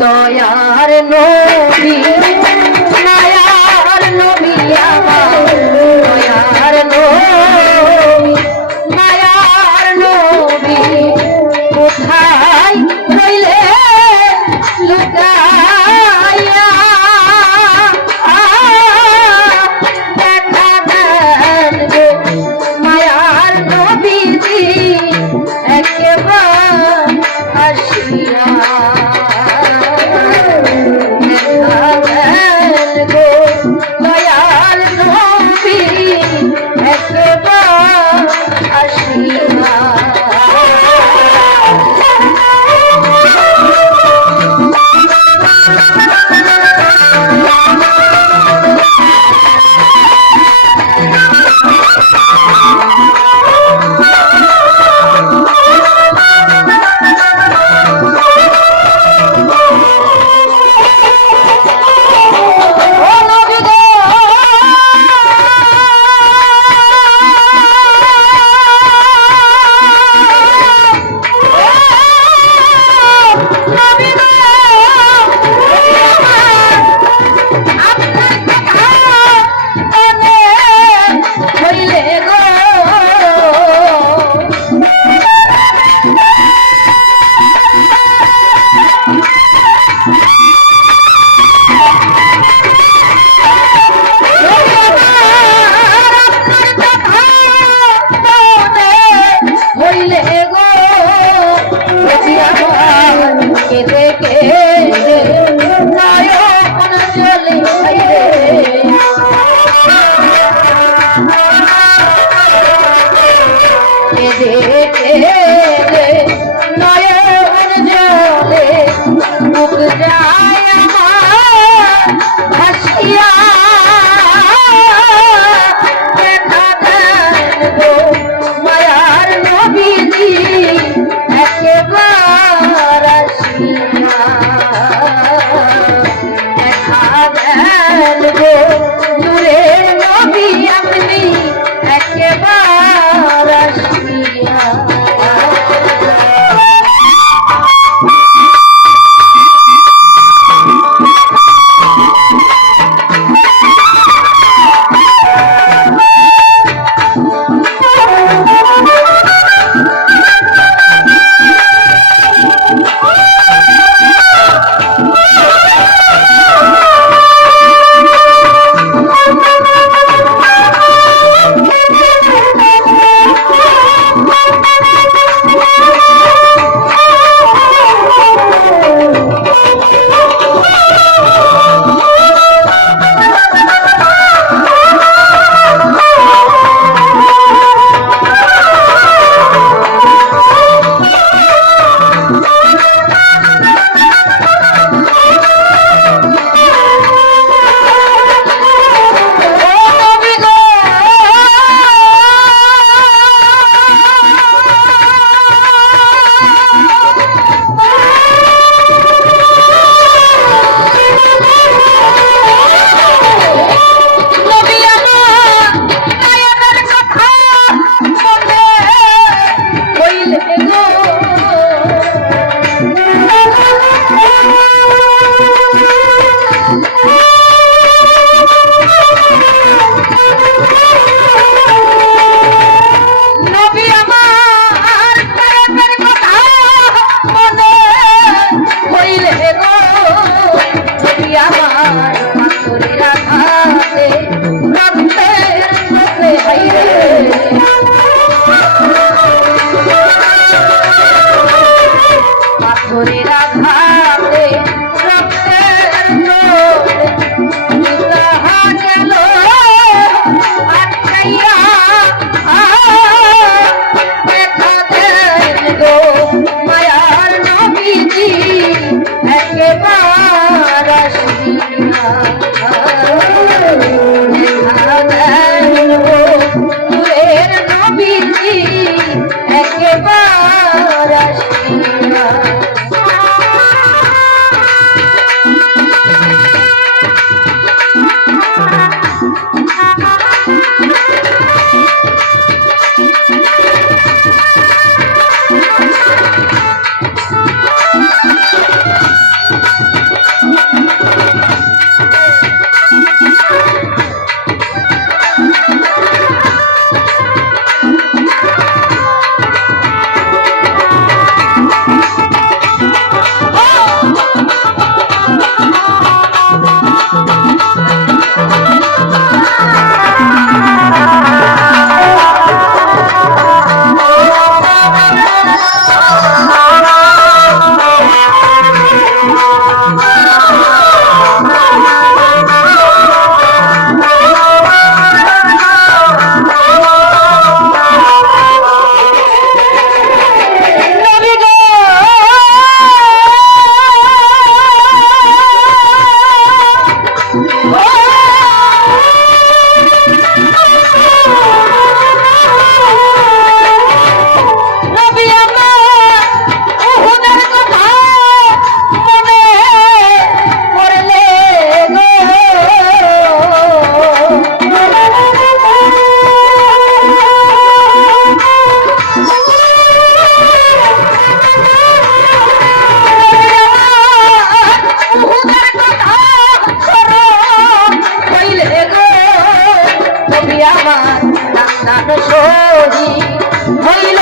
দয়ার নবী মায়ার নবী আমার দয়ার নবী। নাম করি হইল